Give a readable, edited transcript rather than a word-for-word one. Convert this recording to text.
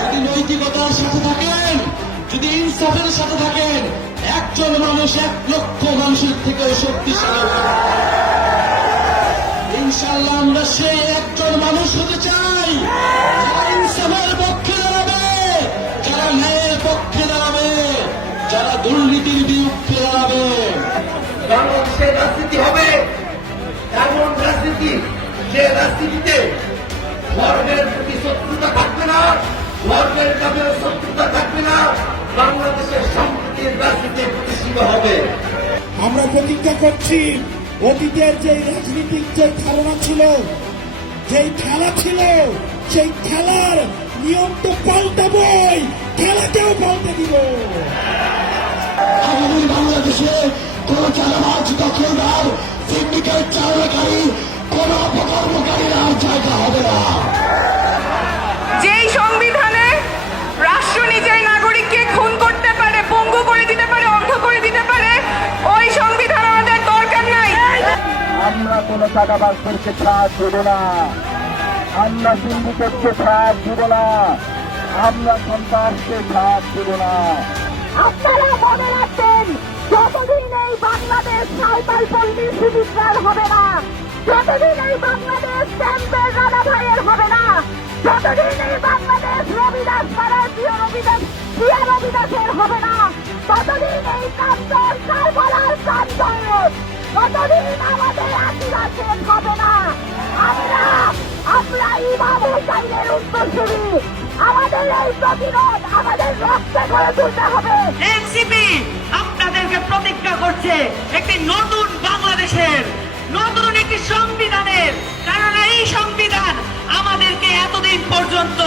যদি নৈতিকতার সাথে থাকেন, যদি ইনসাফের সাথে থাকেন, একজন মানুষ 1,00,000 মানুষের থেকেও শক্তিশালী হবে। ইনশাআল্লাহ আমরা সেই একজন মানুষ হতে চাই, যারা ইনসাফের পক্ষে দাঁড়াবে, যারা ন্যায়ের পক্ষে দাঁড়াবে, যারা দুর্নীতির বিরুদ্ধে দাঁড়াবে। বাংলাদেশের রাজনীতি হবে এমন রাজনীতি, যে রাজনীতিতে ধর্মের প্রতি শত্রুতা থাকবে না, ধর্মের নামেও শত্রুতা থাকবে না, বাংলাদেশের সম্প্রীতির রাজনীতি প্রতিষ্ঠিত হবে। আমরা প্রতিজ্ঞা করছি, অতীতের যে রাজনীতিক যে ধারণা ছিল, যেই খেলা ছিল, সেই খেলার নিয়ম তো পাল্টাবই, খেলাকেও পাল্টে দিব। আমাদের বাংলাদেশে কোন চাঁদাবাজ, দখলদার, সিন্ডিকেট চালাকারী, কোন অপকর্মকারীর আর জায়গা হবে না। যেই সংবিধানে রাষ্ট্র নিজের নাগরিককে খুন করতে পারে, পঙ্গু করে দিতে পারে, অন্ধ করে দিতে পারে, ওই সংবিধান আমাদের দরকার নাই। আমরা কোন চাঁদাবাজদেরকে ছাড় দেব না, আমরা সিন্ডিকেটকে ছাড় দেব না, আমরা সন্ত্রাসকে ছাড় দেব না। আপনারা মনে রাখবেন, যতদিন এই বাংলাদেশ সাঁওতাল পল্লীর সুবিচার হবে না, যতদিন এই বাংলাদেশ ক্যাম্পের রানা ভাইয়ের হবে না, যতদিন এই বাংলাদেশ রবিদাস পাড়ার প্রিয় রবিদাসের হবে না, ততদিন এই কান্তর কারবালার কান্তর, ততদিন আমাদের আদিবাসীর হবে না। আমরা ইমাম হুসাইনের উত্তরসূরি, আমাদের এই প্রতিরোধ আমাদের রক্তে করে তুলতে হবে। এনসিপি আপনাদেরকে প্রতিজ্ঞা করছে একটি নতুন বাংলাদেশের, নতুন একটি সংবিধানের, কারণ এই সংবিধান আমাদেরকে এতদিন পর্যন্ত